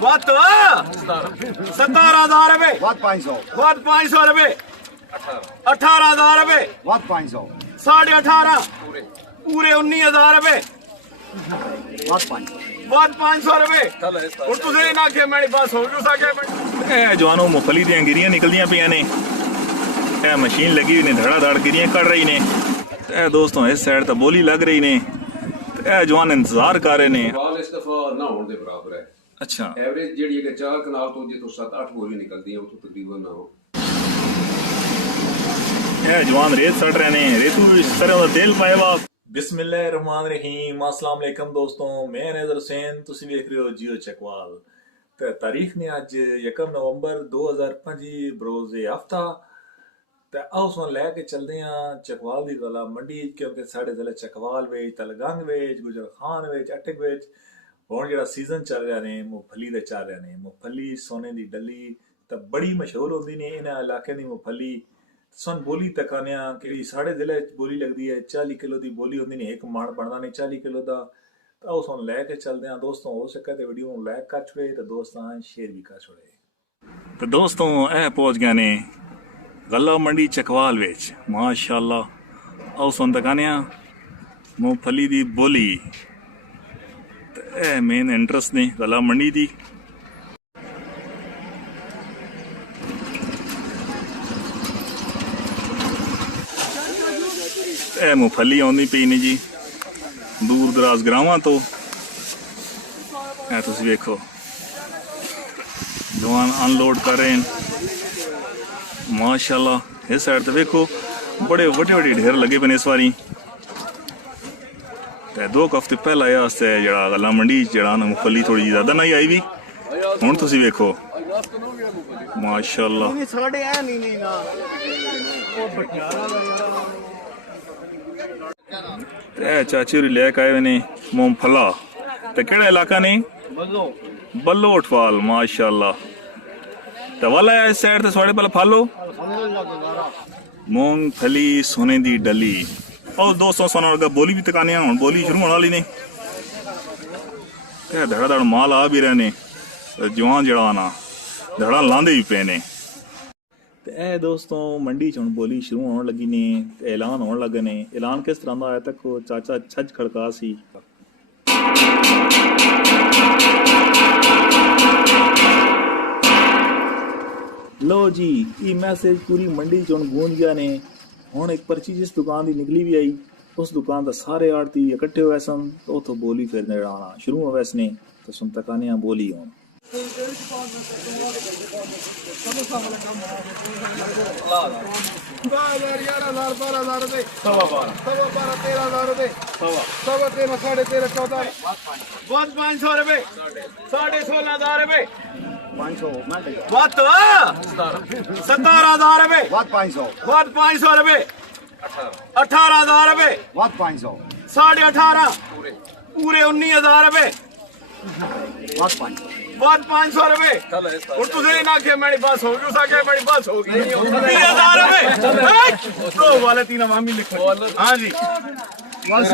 ਵੱਧ 17,000 ਰੁਪਏ ਵੱਧ 500 ਵੱਧ 500 ਰੁਪਏ 18,000 ਰੁਪਏ ਵੱਧ 500 18.5 ਪੂਰੇ 19,000 ਰੁਪਏ ਵੱਧ 500 ਵੱਧ 500 ਰੁਪਏ ਹੁਣ ਤੁਸੀਂ ਇਹ ਨਾ ਕਿ ਮੇਰੀ ਬਸ ਹੋ ਜੂ ਸਕੇ ਇਹ ਜਵਾਨੋ ਮੁਫਲੀ ਦੀਆਂ ਗਿਰੀਆਂ ਨਿਕਲਦੀਆਂ ਪਈਆਂ ਨੇ ਇਹ ਮਸ਼ੀਨ ਲੱਗੀ ਹੋਈ ਨੇ ਧੜਾ ਧੜ ਗਿਰੀਆਂ ਕੱਢ ਰਹੀ ਨੇ ਇਹ ਦੋਸਤੋ ਇਸ ਸਾਈਡ ਤਾਂ ਬੋਲੀ ਲੱਗ ਰਹੀ ਨੇ ਇਹ ਜਵਾਨ ਇੰਤਜ਼ਾਰ ਕਰ ਰਹੇ ਨੇ ਵਾਲ ਇਸ ਦਫਾ ਨਾ ਹੋਣ ਦੇ ਬਰਾਬਰ ਹੈ। ਅੱਛਾ ਐਵਰੇਜ ਜਿਹੜੀ ਹੈ ਕਿ 4 ਕਨਾਲ ਤੋਂ ਜੇ ਤੋਂ 7-8 ਬੋਲੀ ਨਿਕਲਦੀ ਹੈ ਉਹ ਤੋਂ ਤਕਰੀਬਨ ਨਾ ਹੋ। ਇਹ ਜਵਾਨ ਰੇਤ ਸੜ ਰਹੇ ਨੇ ਰੇਤੂ ਵਿੱਚ ਸਰੋਂ ਦਾ ਤੇਲ ਪਾਇਆ ਵਾ ਬਿਸਮਿल्लाहिर्रहमानिर्रहीम अस्सलाम वालेकुम दोस्तों मैं नज़र हुसैन तुसी देख रहे हो जियो चकवाल ते तारीख ने अज 1 नवंबर 2025 बरोज़ हफ्ता ते आओ सुन लैके चलते हैं चकवाल की गला मंडी क्योंकि साढ़े जिले चकवाल विच तलगंग विच गुजर खान विच अटक विच हुण जिहड़ा सीजन चल रहा ने मुंगफली दे चल रहे ने मुंगफली सोने दी डली ते बड़ी मशहूर होंदी ने इन्हां इलाके दी मुंगफली सन बोली तकाने कि साढ़े जिले बोली लगती है 40 किलो की बोली होंगी नहीं एक मण बनता नहीं 40 किलो का तो उस लैके चलते हैं दोस्तों हो सके तो वीडियो लाइक कर छोड़े तो दोस्तों शेयर भी कर छोड़े तो दोस्तों यह पहुँच गए ने गला मंडी चकवाल विच माशाअल्लाह आओ सुन तकाने मूंगफली की बोली तो यह मेन इंटरेस्ट ने गला मंडी की ਇਹ ਮੁਫਲੀ ਆਉਂਦੀ ਪਈ ਨੇ ਜੀ ਦੂਰ ਦਰਾਜ਼ ਗਰਾਵਾਂ ਤੋਂ ਇਹ ਤੁਸੀਂ ਵੇਖੋ ਜਵਾਨ ਅਨਲੋਡ ਕਰ ਰਹੇ ਹਨ ਮਾਸ਼ਾਅੱਲਾ ਇਸ ਸਾਈਡ ਤੇ ਵੇਖੋ ਬੜੇ ਵੱਡੇ ਵੱਡੇ ਢੇਰ ਲੱਗੇ ਪਏ ਨੇ ਇਸ ਵਾਰੀ ਤੇ 2 ਹਫ਼ਤੇ ਪਹਿਲਾਂ ਆਇਆ ਸੀ ਜਿਹੜਾ ਗੱਲਾਂ ਮੰਡੀ ਜਿਹੜਾ ਨਾ ਮੁਫਲੀ ਥੋੜੀ ਜਿਹੀ ਜ਼ਿਆਦਾ ਨਹੀਂ ਆਈ ਵੀ ਹੁਣ ਤੁਸੀਂ ਵੇਖੋ ਮਾਸ਼ਾਅੱਲਾ ਸਾਡੇ ਐ ਨਹੀਂ ਨਾ ਉਹ ਬਟਿਆਰਾ ਇਹ ਚਾਚੀ ਹੋਰੀ ਲੈ ਕੇ ਆਏ ਹੋਏ ਨੇ ਮੂੰਗਫਲਾ ਤੇ ਕਿਹੜਾ ਇਲਾਕਾ ਨੇ ਬੱਲੋ ਉਠਵਾਲ ਮਾਸ਼ਾਅੱਲਾ ਤੇ ਵਾਲਾ ਇਸ ਸਾਈਡ ਤੇ ਤੁਹਾਡੇ ਕੋਲ ਫਾਲੋ ਮੂੰਗਫਲੀ ਸੋਨੇ ਦੀ ਡਲੀ ਉਹ 200 ਸੋਨਾ ਵਰਗਾ ਬੋਲੀ ਵੀ ਤਕਾਨੇ ਹੁਣ ਬੋਲੀ ਸ਼ੁਰੂ ਹੋਣ ਵਾਲੀ ਨੇ ਤੇ ਧੜਾ ਧੜ ਮਾਲ ਆ ਵੀ ਰਹੇ ਨੇ ਜਵਾਨ ਜਿਹੜਾ ਨਾ ਧੜਾ ਲਾਂਦੇ ਵੀ ਪਏ ਨੇ ਇਹ ਦੋਸਤੋਂ ਮੰਡੀ ਚ ਹੁਣ ਬੋਲੀ ਸ਼ੁਰੂ ਹੋਣ ਲੱਗੀ ਨੇ ਤੇ ਐਲਾਨ ਹੋਣ ਲੱਗੇ ਨੇ ਐਲਾਨ ਕਿਸ ਤਰ੍ਹਾਂ ਦਾ ਆਇਆ ਤੱਕ ਚਾਚਾ ਛੱਜ ਖੜਕਾ ਸੀ ਲੋ ਜੀ ਇਹ ਮੈਸੇਜ ਪੂਰੀ ਮੰਡੀ ਚ ਹੁਣ ਗੂੰਜ ਗਿਆ ਨੇ ਹੁਣ ਇੱਕ ਪਰਚੀ ਜਿਸ ਦੁਕਾਨ ਦੀ ਨਿਕਲੀ ਵੀ ਆਈ ਉਸ ਦੁਕਾਨ ਦਾ ਸਾਰੇ ਆੜਤੀ ਇਕੱਠੇ ਹੋਏ ਸਨ ਉਥੋਂ ਬੋਲੀ ਫਿਰ ਨਿੜਾਣਾ ਸ਼ੁਰੂ ਹੋ ਵੈਸ ਨੇ ਤੇ ਸੁਣ ਤਕਾਨਿਆਂ ਬੋਲੀ ਹੁਣ ਵੱਧ 500 ਰੁਪਏ 16,500 ਰੁਪਏ 500 ਵੱਧ 17,000 ਰੁਪਏ ਵੱਧ 500 ਵੱਧ 500 ਰੁਪਏ 18,000 ਰੁਪਏ ਵੱਧ 500 18.5 ਪੂਰੇ 19,000 ਰੁਪਏ ਵੱਧ 500 ਵੱਧ 500 ਰੁਪਏ ਹੁਣ ਤੁਸੀਂ ਇਹ ਨਾ ਕਿ ਮੇਰੀ ਬਸ ਹੋ ਜੂ ਸਕੇ ਮੇਰੀ ਬਸ ਹੋ ਗਈ 30,000 ਰੁਪਏ तो वाले 3 मामी लिखो हाँ जी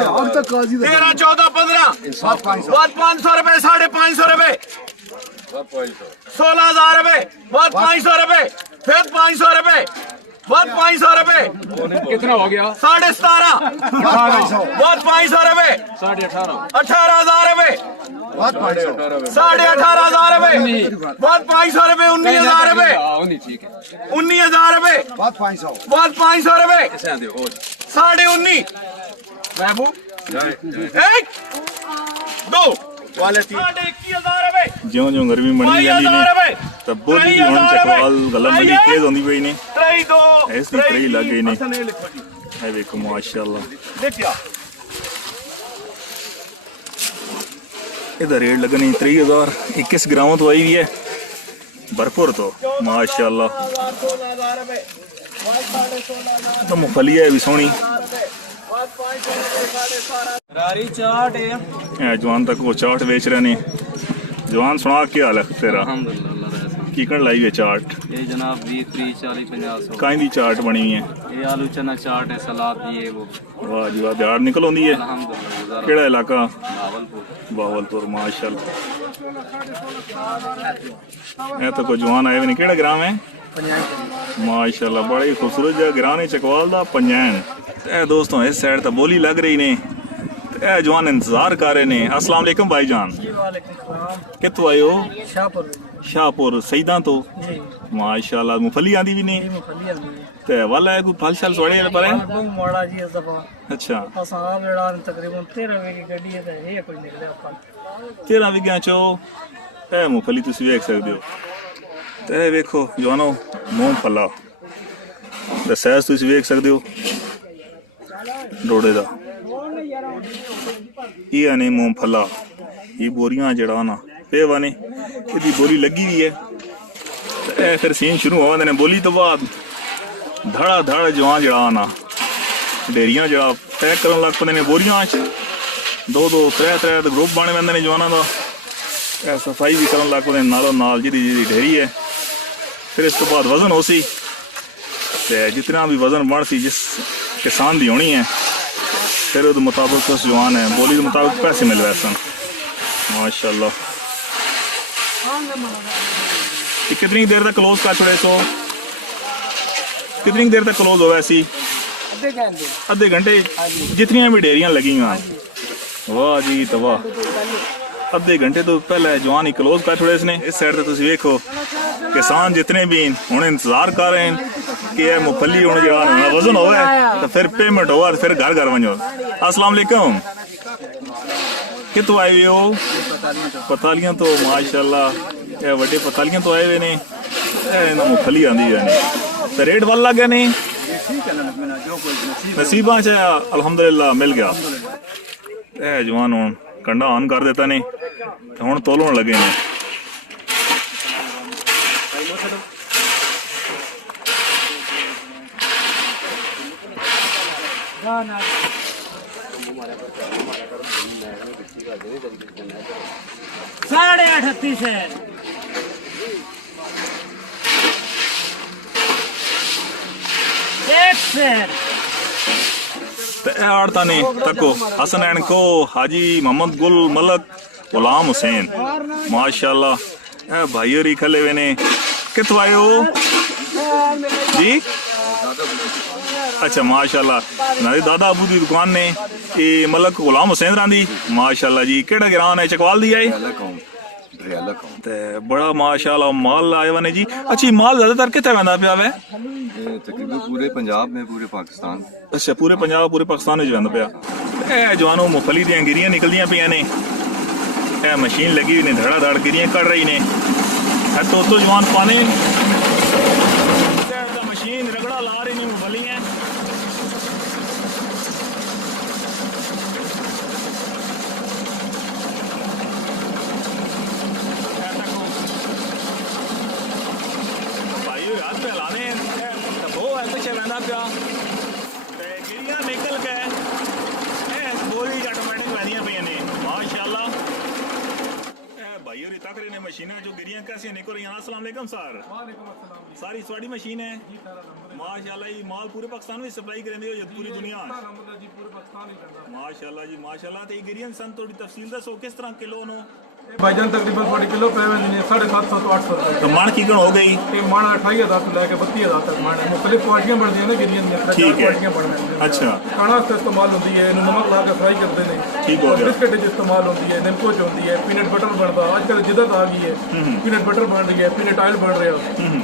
अब तक काजी 13 14 15 ਵੱਧ 500 ਰੁਪਏ 550 ਰੁਪਏ 16,000 ਰੁਪਏ ਵੱਧ 500 ਰੁਪਏ ਫਿਰ 500 ਰੁਪਏ ਵੱਧ 500 ਰੁਪਏ कितना हो गया? 17,500 ਵੱਧ 500 ਰੁਪਏ 18,000 ਰੁਪਏ ਵੱਧ 500 18,500 ਰੁਪਏ ਵੱਧ 500 ਰੁਪਏ 19,000 ਰੁਪਏ नहीं ठीक है 19,000 ਰੁਪਏ ਵੱਧ 500 ਵੱਧ 500 ਰੁਪਏ ऐसे दे और 19,500 महबूब एक 2 वाले 21,000 ਰੁਪਏ ਜਿਉਂ ਜਿਉਂ ਗਰਮੀ ਮੰਡੀ ਜਾਂਦੀ ਨੇ ਤਾਂ ਬੋਲੀ ਵੀ ਹੁਣ ਚਕਵਾਲ ਗੱਲਾਂ ਮੰਡੀ ਤੇਜ਼ ਹੁੰਦੀ ਪਈ ਨੇ 23 ਇਸ ਦੀ ਤਰੀ ਲੱਗ ਗਈ ਨੇ ਲਿਖੋ ਜੀ ਇਹ ਵੇਖੋ ਮਾਸ਼ਾਅੱਲਾ ਦੇਖਿਆ ਇਹਦਾ ਰੇਟ ਲੱਗਣੀ 23,000 21 ਗ੍ਰਾਮਾਂ ਤੋਂ ਆਈ ਵੀ ਹੈ ਭਰਪੂਰ ਤੋਂ ਮਾਸ਼ਾਅੱਲਾ 16,000 ਰੁਪਏ ਵੱਧ 16,000 ਤਾਂ ਮੁਫਲੀ ਹੈ ਵੀ ਸੋਹਣੀ ਵੱਧ 500 ਰੁਪਏ ਰਾਰੀ ਚਾਟ ਹੈ ਇਹ ਜਵਾਨ ਤੱਕ ਉਹ ਚਾਟ ਵੇਚ ਰਹੇ ਨੇ ਜਵਾਨ ਸੁਣਾ ਕੀ ਹਾਲ ਹੈ ਤੇਰਾ ਅਲਹਮਦੁਲਿਲਾ ਅੱਲਾਹ ਦਾ ਐਹਸਾਨ ਕੀ ਕਣ ਲਾਈ ਹੈ ਚਾਟ ਇਹ ਜਨਾਬ 20 30 40 50 100 ਕਾਈ ਦੀ ਚਾਟ ਬਣੀ ਹੋਈ ਹੈ ਇਹ ਆਲੂ ਚਨਾ ਚਾਟ ਹੈ ਸਲਾਦ ਦੀ ਹੈ वो ਵਾਹ ਜੀ ਵਾਹ ਦਿਹਾੜ ਨਿਕਲ ਆਉਂਦੀ ਹੈ अल्हम्दुलिल्लाह ਕਿਹੜਾ ਇਲਾਕਾ भावलपुर ਬਾਵਲਪੁਰ ਮਾਸ਼ਾਅੱਲਾ ਇਹ ਤਾਂ ਕੋਈ ਜਵਾਨ ਆਏ ਵੀ ਨਹੀਂ। ਕਿਹੜਾ ਗ੍ਰਾਮ ਹੈ? ਮਾਸ਼ਾਅੱਲਾ ਬੜੀ ਖੂਬਸੂਰਤ ਜਗ੍ਹਾ ਗ੍ਰਾਮ ਹੈ ਚਕਵਾਲ ਦਾ ਪੰਜੈਨ। ਇਹ ਦੋਸਤੋ ਇਸ ਸਾਈਡ ਤਾਂ ਬੋਲੀ ਲੱਗ ਰਹੀ ਨੇ ਤੇ ਇਹ ਜਵਾਨ ਇੰਤਜ਼ਾਰ ਕਰ ਰਹੇ ਨੇ। अस्सलाम वालेकुम भाईजान, कित्थों आए हो? शाहपुर सईदा तो। माशाअल्लाह मूंगफली आंदी भी नहीं ते वाला है कोई फल शल सोड़े पर है? ਮਾੜਾ ਜੀ ਇਸ ਦਫਾ अच्छा ਅਸਾਂ ਆ ਜਿਹੜਾ ਤਕਰੀਬਨ 13 ਵੇ ਦੀ ਗੱਡੀ ਹੈ ਤੇ ਇਹ ਕੋਈ ਨਿਕਲਿਆ ਫਲ 13 ਵਿਗਿਆਂ ਚੋਂ ਇਹ ਮੂੰਗਫਲੀ ਤੁਸੀਂ ਵੇਖ ਸਕਦੇ ਹੋ। ਤੇ ਇਹ ਵੇਖੋ ਜਵਾਨੋ ਮੂੰਗਫਲਾ ਦਾ ਸਾਈਜ਼ ਤੁਸੀਂ ਵੇਖ ਸਕਦੇ ਹੋ ਡੋੜੇ ਦਾ। ਇਹ ਨੇ ਮੂੰਗਫਲਾ ਇਹ ਬੋਰੀਆਂ ਜਿਹੜਾ ਨਾ ਪੇਵਾ ਨੇ ਇਹਦੀ ਬੋਲੀ ਲੱਗੀ ਵੀ ਹੈ ਤੇ ਇਹ ਫਿਰ ਸੀਨ ਸ਼ੁਰੂ ਹੋ ਜਾਂਦੇ ਨੇ। ਬੋਲੀ ਤੋਂ ਬਾਅਦ ਧੜਾ ਧੜ ਜਵਾਨ ਜਿਹੜਾ ਨਾ ਢੇਰੀਆਂ ਜਿਹੜਾ ਪੈਕ ਕਰਨ ਲੱਗ ਪੈਂਦੇ ਨੇ ਬੋਰੀਆਂ 'ਚ। ਦੋ ਦੋ ਤਰੇ ਤਰੇ ਦੇ ਗਰੁੱਪ ਬਣ ਪੈਂਦੇ ਨੇ ਜਵਾਨਾਂ ਦਾ। ਇਹ ਸਫਾਈ ਵੀ ਕਰਨ ਲੱਗ ਪੈਂਦੇ ਨਾਲੋਂ ਨਾਲ ਜਿਹਦੀ ਢੇਰੀ ਹੈ। ਫਿਰ ਇਸ ਤੋਂ ਬਾਅਦ ਵਜ਼ਨ ਹੋ ਸੀ ਤੇ ਜਿਤਨਾ ਵੀ ਵਜ਼ਨ ਬਣ ਸੀ ਜਿਸ ਕਿਸਾਨ ਦੀ ਹੋਣੀ ਹੈ ਫਿਰ ਉਹਦੇ ਮੁਤਾਬਕ ਉਸ ਜਵਾਨ ਹੈ ਬੋਲੀ ਦੇ ਮੁਤਾਬਕ ਪੈਸੇ ਮਿਲ ਰਹੇ ਸਨ। माशाल्लाह। ये कितनी देर तक क्लोज कर छोड़े? सो कितनी देर तक क्लोज होगा ऐसी? आधे घंटे जितनी भी डेरियां लगी हैं। वाह जी तबाह, आधे घंटे तो पहले जवान ही क्लोज कर छोड़े इसने। इस साइड से तुम देखो किसान जितने भी हुण इंतजार कर रहे हैं कि यह मूंगफली हुण जवान वजन होवे तो फिर पेमेंट होगा फिर घर घर वजो। अस्सलाम वालेकुम, कितों आए हुए हो? पतालियां तो माशाल्लाह ये वड्डे पतालियां तो आए हुए ने। मूंगफली आंदी है तो रेट वाल लग गया नहीं नसीबा च अल्हम्दुलिल्लाह मिल गया। ए जवान हुण कंडा ऑन कर देता ने हुण तोलण लगे ने। साढ़े 38 है। एक शेर आड़ता ने तको हसन एंड को हाजी मोहम्मद गुल मलक गुलाम हुसैन माशाल्लाह। ए भाई और खले हुए ने। कितों आए हो जी? अच्छा माशाल्लाह मेरे दादा अबू की दुकान ने ये मलक गुलाम हुसैन रांदी माशाल्लाह जी। केड़ा गिरान है? चकवाल दी आई ते बड़ा माशाल्लाह माल आए wane जी। अच्छी माल ज्यादातर कितने वंदा पिया वे? तकरीबन पूरे पंजाब में, पूरे पाकिस्तान। अच्छा पूरे पंजाब पूरे पाकिस्तान में वंदा पिया। ए जवानों मूंगफली दी गिरियां निकलदियां पिया ने। ए मशीन लगी हुई ने धड़ा धड़ गिरियां कट रही ने। तो जवान पाने मशीन रगड़ा ला रही ने मूंगफली है। निकल के बोरी ऑटोमेटिक पैदियां पे ने माशाल्लाह। भाई और तक रहे ने मशीनें जो गिरियां कैसी निकल रही हैं। अस्सलाम वालेकुम सर। सारी स्वाडी मशीन है माशाल्लाह। ये माल पूरे पाकिस्तान में सप्लाई करेंगे हो पूरी दुनिया माशाल्लाह जी माशाल्लाह। तो ये गिरियां सन थोड़ी तफसील दसो किस तरह किलो नो? भाईजान तकरीबन 40 किलो पे 750 तो 800 तो मन की हो गई? मन 28,000 से लेके 32,000 तक मन है। मुख्तलिफ क्वालिटियां बनती है ना गिरियां दी। ठीक है अच्छा। खाना से इस्तेमाल होती है नमक ला के फ्राई करते हैं। ठीक हो गया। बिस्किट इस्तेमाल होती है निमको च होती है। पीनट बटर बनता आजकल जिद्दत आ गई है। पीनट बटर बन रही है पीनट ऑयल बन रहा है।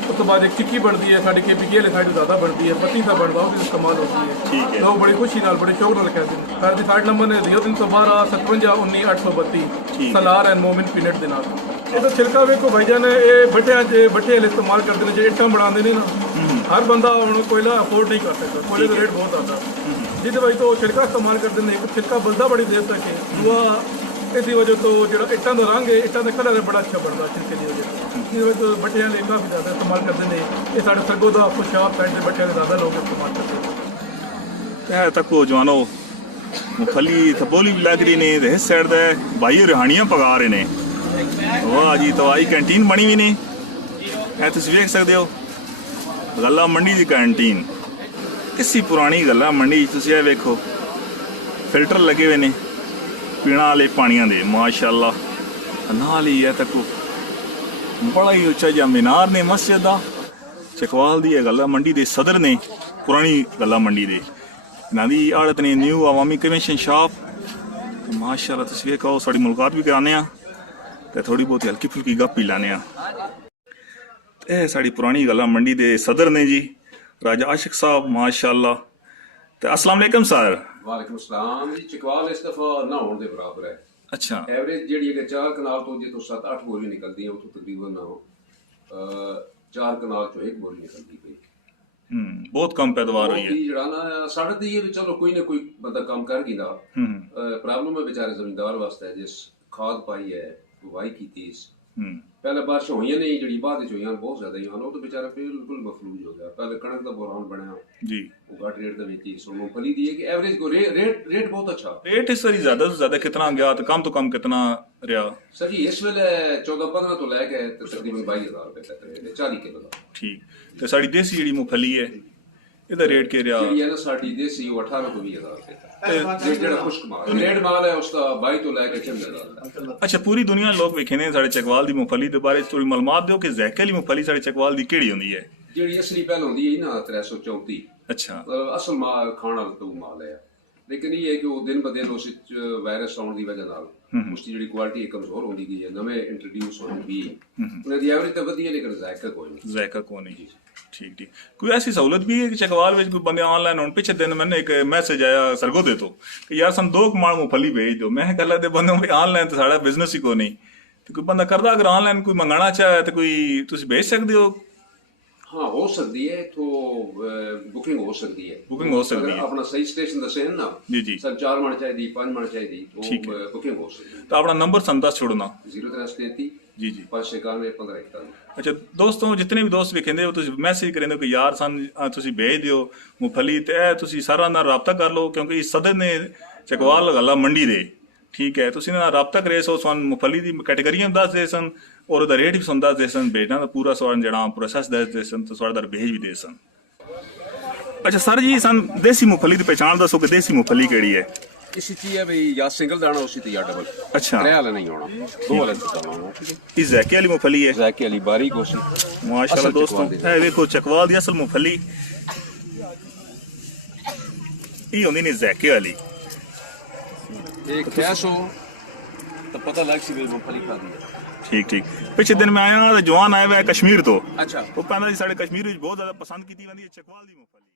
उस तो बाद एक चिक्की बनती है साड़ी KPK वाली साइड ज़्यादा बनती है पत्ती सा बनता है इस्तेमाल होती है। ठीक है। लोग बड़ी खुशी नाल बड़े शौक नाल कहते हैं। साढ़े 60 नंबर ने 0312 57 19 832 सलार एंड मोमिन पीनट दे नाल। ਇਹ ਤਾਂ ਛਿਲਕਾ ਵੇਖੋ ਭਾਈਜਾਨ ਇਹ ਬੱਠਿਆਂ 'ਚ ਬੱਠੇ ਇਸਤੇਮਾਲ ਕਰਦੇ ਨੇ। ਜੇ ਇੱਟਾਂ ਬਣਾਉਂਦੇ ਨੇ ਨਾ ਹਰ ਬੰਦਾ ਹੁਣ ਕੋਇਲਾ ਅਫੋਰਡ ਨਹੀਂ ਕਰ ਸਕਦਾ। ਕੋਇਲੇ ਦਾ ਰੇਟ ਬਹੁਤ ਜ਼ਿਆਦਾ ਜਿਹਦੇ ਵਜ੍ਹਾ ਤੋਂ ਛਿਲਕਾ ਇਸਤੇਮਾਲ ਕਰਦੇ ਨੇ। ਇੱਕ ਛਿਲਕਾ ਬਲਦਾ ਬੜੀ ਦੇਰ ਤੱਕ ਹੈ। ਦੂਆ ਇਸਦੀ ਵਜ੍ਹਾ ਤੋਂ ਜਿਹੜਾ ਇੱਟਾਂ ਦਾ ਰੰਗ ਹੈ ਇੱਟਾਂ ਦਾ ਕਲਰ ਬੜਾ ਅੱਛਾ ਬਣਦਾ ਛਿਲਕੇ ਦੀ ਵਜ੍ਹਾ ਤੋਂ। ਇਸ ਵਜ੍ਹਾ ਤੋਂ ਬੱਠਿਆਂ ਲਈ ਕਾਫੀ ਜ਼ਿਆਦਾ ਇਸਤੇਮਾਲ ਕਰਦੇ ਨੇ। ਇਹ ਸਾਡੇ ਸਰਗੋ ਦਾ ਪੁਸ਼ਾਬ ਪੈਂਟ ਦੇ ਬੱਠਿਆਂ ਦੇ ਜ਼ਿਆਦਾ ਲੋਕ ਇਸਤੇਮਾਲ ਕਰਦੇ ਨੇ। ਇਹ ਤੱਕ ਉਹ ਜਵਾਨੋ मूंगफली थबोली भी लग रही ने। इस साइड दे भाई रिहानियां पका रहे ने। वाह जी तो आई कैंटीन बनी हुई ने। ਇਹ ਤੁਸੀਂ ਵੇਖ ਸਕਦੇ ਹੋ ਗੱਲਾ ਮੰਡੀ ਦੀ ਕੈਂਟੀਨ ਕਿਸੀ ਪੁਰਾਣੀ ਗੱਲਾ ਮੰਡੀ। ਤੁਸੀਂ ਇਹ ਵੇਖੋ ਫਿਲਟਰ ਲੱਗੇ ਹੋਏ ਨੇ ਪੀਣਾ ਵਾਲੇ ਪਾਣੀਆਂ ਦੇ ਮਾਸ਼ਾਅੱਲਾ। ਨਾਲ ਹੀ ਹੈ ਤੱਕ ਬੜਾ ਹੀ ਉੱਚਾ ਜਿਹਾ ਮੀਨਾਰ ਨੇ ਮਸਜਿਦ ਦਾ। ਚਕਵਾਲ ਦੀ ਇਹ ਗੱਲਾ ਮੰਡੀ ਦੇ ਸਦਰ ਨੇ, ਪੁਰਾਣੀ ਗੱਲਾ ਮੰਡੀ ਦੇ। ਇਹਨਾਂ ਦੀ ਆੜਤ ਨੇ ਨਿਊ ਆਵਾਮੀ ਕਨਵੈਨਸ਼ਨ ਸ਼ਾਪ। ਮਾਸ਼ਾਅੱਲਾ ਤੁਸੀਂ ਵੇਖੋ ਸਾਡੀ ਮੁਲਾਕਾਤ ਵੀ ਕਰਾਉਂਦੇ ਆ ਤੇ ਥੋੜੀ ਬਹੁਤ ਹਲਕੀ ਫੁਲਕੀ ਗੱਪ ਵੀ ਲਾਉਂਦੇ ਆ। ਇਹ ਸਾਡੀ ਪੁਰਾਣੀ ਗੱਲਾ ਮੰਡੀ ਦੇ ਸਦਰ ਨੇ ਜੀ, ਰਾਜਾ ਆਸ਼ਿਕ ਸਾਹਿਬ ਮਾਸ਼ਾਅੱਲਾ। ਤੇ अस्सलाम वालेकुम सर। ਵਾਲੇਕੁਮ ਸਲਾਮ ਜੀ। ਚਕਵਾਲ ਇਸ ਦਫਾ ਨਾ ਹੋਣ ਦੇ ਬਰਾਬਰ ਹੈ। ਅੱਛਾ ਐਵਰੇਜ ਜਿਹੜੀ ਹੈ 4 ਕਨਾਲ ਤੋਂ ਜੇ ਤੋਂ 7-8 ਬੋਰੀ ਨਿਕਲਦੀਆਂ, ਉਥੋਂ ਤਕਰੀਬਨ 4 ਕਨਾਲ ਚੋਂ 1 ਬੋਰੀ ਨਿਕਲਦੀ ਪਈ। ਬਹੁਤ ਕਮ ਪੈਦਾਵਾਰ ਹੋਈ ਹੈ। ਜਿਹੜਾ ਨਾ ਸਾਡੇ ਤੇ ਇਹ ਵੀ ਚਲੋ ਕੋਈ ਨਾ ਕੋਈ ਬੰਦਾ ਕੰਮ ਕਰ ਗਿੰਦਾ। ਪ੍ਰੋਬਲਮ ਹੈ ਵਿਚਾਰੇ ਜ਼ਮੀਂਦਾਰ ਵਾਸਤੇ, ਜਿਸ ਖਾਦ ਪਾਈ ਹੈ, ਵਾਈ ਕੀਤੀ। ਪਹਿਲੇ ਬਾਰਿਸ਼ ਹੋਈਆਂ ਨਹੀਂ, ਜਿਹੜੀ ਬਾਅਦ ਵਿੱਚ ਹੋਈਆਂ ਬਹੁਤ ਜ਼ਿਆਦਾ ਹੀ ਹਨ, ਉਹ ਤਾਂ ਵਿਚਾਰਾ ਬਿਲਕੁਲ ਮਫਲੂਜ ਹੋ ਗਿਆ। ਪਹਿਲੇ ਕਣਕ ਦਾ ਬੁਰਾਨ ਬਣਿਆ ਜੀ, ਉਹ ਘੱਟ ਰੇਟ ਦੇ ਵਿੱਚ ਹੀ। ਸੋ ਮੂੰਗਫਲੀ ਦੀ ਹੈ ਕਿ ਐਵਰੇਜ ਕੋ ਰੇਟ ਬਹੁਤ ਅੱਛਾ। रेट इस वारी ज्यादा से ज्यादा कितना गया तो कम कितना रहा? ਸਰ ਜੀ ਇਸ ਵੇਲੇ 14-15 ਤੋਂ ਲੈ ਕੇ ਤਕਰੀਬਨ 22,000 ਰੁਪਏ ਤੱਕ ਰੇਟ ਹੈ 40 ਕਿਲੋ ਦਾ। ठीक। तो साड़ी देसी ਜਿਹੜੀ मूंगफली है ਇਹਦਾ ਰੇਟ ਕੀ ਰਿਹਾ? ਜਿਹੜੀ ਹੈ ਨਾ ਸਾਡੀ ਦੇਸੀ ਉਹ 18 ਤੋਂ 20,000 ਰੁਪਏ ਤੱਕ। ਜਿਹੜਾ ਖੁਸ਼ਕ ਮਾਲ ਰੇਡ ਮਾਲ ਹੈ ਉਸका 22 ਤੋਂ ਲੈ ਕੇ 40,000 ਅੱਛਾ, ਪੂਰੀ ਦੁਨੀਆ ਲੋਕ ਵੇਖੇ ਨੇ ਸਾਡੇ ਚਕਵਾਲ ਦੀ मूंगफली ਦੇ ਬਾਰੇ ਥੋੜੀ ਮਾਲੂਮਾਤ ਦਿਓ ਕਿ ਜ਼ਾਇਕੇ ਵਾਲੀ मूंगफली ਸਾਡੇ ਚਕਵਾਲ ਦੀ ਕਿਹੜੀ ਹੁੰਦੀ ਹੈ? ਜਿਹੜੀ ਅਸਲੀ ਪਹਿਲ ਹੁੰਦੀ ਹੈ ਨਾ 334। ਅੱਛਾ ਅਸਲ ਮਾਲ ਖਾਣ ਵਾਲਾ ਤੋਂ ਮਾਲ ਹੈ, ਲੇਕਿਨ ਇਹ ਹੈ ਕਿ ਉਹ ਦਿਨ ਬ ਦਿਨ ਉਸ ਵਿੱਚ ਵਾਇਰਸ ਆਉਣ ਦੀ ਵਜ੍ਹਾ ਨਾਲ ਉਸਦੀ ਜਿਹੜੀ ਕੁਆਲਿਟੀ ਕਮਜ਼ੋਰ ਹੁੰਦੀ ਗਈ ਹੈ। ਨਵੇਂ ਇੰਟਰੋਡਿਊਸ ਹੋਣ ਵੀ ਉਹਨਾਂ ਦੀ ਐਵਰੇਜ ਤਾਂ ਵਧੀਆ, ਲੇਕਿਨ ਜ਼ਾਇਕਾ ਕੋਈ ਨਹੀਂ। ਜ਼ਾਇਕਾ ਕੋਈ ਨਹੀਂ। ਠੀਕ ਠੀਕ। ਕੋਈ ਐਸੀ ਸਹੂਲਤ ਵੀ ਹੈ ਕਿ ਚਕਵਾਲ ਵਿੱਚ ਕੋਈ ਬੰਦੇ ਆਨਲਾਈਨ ਹੁਣ ਪਿੱਛੇ ਦਿਨ ਮੈਨੂੰ ਇੱਕ ਮੈਸੇਜ ਆਇਆ ਸਰਗੋਦੇ ਤੋਂ ਕਿ ਯਾਰ ਸਾਨੂੰ 2 ਕਮਾਲ मूंगफली ਭੇਜ ਦਿਓ। ਮੈਂ ਗੱਲ ਦੇ ਬੰਦੇ ਨੂੰ ਆਨਲਾਈਨ ਤਾਂ ਸਾਡਾ ਬਿਜ਼ਨਸ ਹੀ ਕੋਈ ਨਹੀਂ, ਤੇ ਕੋਈ ਬੰਦਾ ਕਰਦਾ ਅਗਰ ਆਨਲਾਈਨ ਕੋਈ ਮੰਗਾਣਾ ਚਾਹੇ ਤਾਂ ਕੋਈ ਤੁਸੀਂ ਭੇਜ ਸਕਦੇ ਹੋ? ਹਾਂ ਹੋ ਸਕਦੀ ਹੈ, ਇਥੋਂ ਬੁਕਿੰਗ ਹੋ ਸਕਦੀ ਹੈ। ਬੁਕਿੰਗ ਹੋ ਸਕਦੀ ਹੈ। ਆਪਣਾ ਸਹੀ ਸਟੇਸ਼ਨ ਦੱਸੇ ਨਾ ਜੀ ਜੀ। ਸਰ 4 ਮਣ ਚਾਹੀਦੀ, 5 ਮਣ ਚਾਹੀਦੀ, ਉਹ ਬੁਕਿੰਗ ਹੋ ਸਕਦੀ ਹੈ। ਤਾਂ ਆਪਣਾ ਨੰਬਰ ਸਾਨੂੰ ਦੱਸ ਛੋੜਨਾ। 0333 ਜੀ ਜੀ। 591 1591। ਅੱਛਾ ਦੋਸਤੋ, ਜਿਤਨੇ ਵੀ ਦੋਸਤ ਵੀ ਕਹਿੰਦੇ ਹੋ ਤੁਸੀਂ ਮੈਸੇਜ ਕਰਿੰਦੇ ਹੋ ਕਿ ਯਾਰ ਸਾਨੂੰ ਤੁਸੀਂ ਭੇਜ ਦਿਓ मूंगफली, ਤੇ ਇਹ ਤੁਸੀਂ ਸਾਰਾ ਨਾਲ ਰਾਬਤਾ ਕਰ ਲਓ ਕਿਉਂਕਿ ਇਸ ਸਦਰ ਨੇ ਚਕਵਾਲ ਗੱਲਾ ਮੰਡੀ ਦੇ। ਠੀਕ ਹੈ, ਤੁਸੀਂ ਨਾਲ ਰਾਬਤਾ ਕਰੇ ਸੋ ਸਾਨੂੰ मूंगफली ਦੀ ਕੈਟੇਗਰੀਆਂ ਦੱਸ ਦੇ ਸਨ ਔਰ ਉਹਦਾ ਰੇਟ ਵੀ ਸਾਨੂੰ ਦੱਸ ਦੇ ਸਨ, ਭੇਜਣਾ ਦਾ ਪੂਰਾ ਸਵਾਨ ਜਿਹੜਾ ਪ੍ਰੋਸੈਸ ਦੱਸ ਦੇ ਸਨ ਤੇ ਤੁਹਾਡਾ ਭੇਜ ਵੀ ਦੇ ਸਨ। ਅੱਛਾ ਸਰ ਜੀ, ਸਾਨੂੰ ਦੇਸੀ मूंगफली ਦੀ ਪਛਾਣ ਦੱਸੋ ਕਿ ਦੇਸੀ मूंगफली ਕਿਹੜੀ ਹੈ? इसी चीज है भाई, या सिंगल दाना उसी तो या डबल। अच्छा। त्रै वाला नहीं होना, 2 वाला दाना होना। ਇਹ ਜ਼ਾਇਕੇ ਵਾਲੀ मूंगफली ਹੈ ज़ायके वाली बारीक होसी। ਮਾਸ਼ਾਅੱਲਾ ਅਸਲ ਦੋਸਤੋ। ਚਕਵਾਲ ਦੀ। ਇਹ ਵੇਖੋ ਚਕਵਾਲ ਦੀ ਅਸਲ मूंगफली ਇਹ ਹੁੰਦੀ ਨੇ ਜ਼ਾਇਕੇ ਵਾਲੀ। एक कैश हो तो पता लग सी भाई मूंगफली खा दी है। ਠੀਕ ਠੀਕ। ਪਿਛਲੇ ਦਿਨ ਮੈਂ ਆਇਆ ਜਵਾਨ ਆਇਆ ਹੋਇਆ ਕਸ਼ਮੀਰ ਤੋਂ। अच्छा। ਉਹ ਕਹਿੰਦਾ ਜੀ ਸਾਡੇ ਕਸ਼ਮੀਰ ਵਿੱਚ ਬਹੁਤ ਜ਼ਿਆਦਾ ਪਸੰਦ ਕੀਤੀ ਜਾਂਦੀ ਹੈ ਚਕਵਾਲ ਦੀ मूंगफली।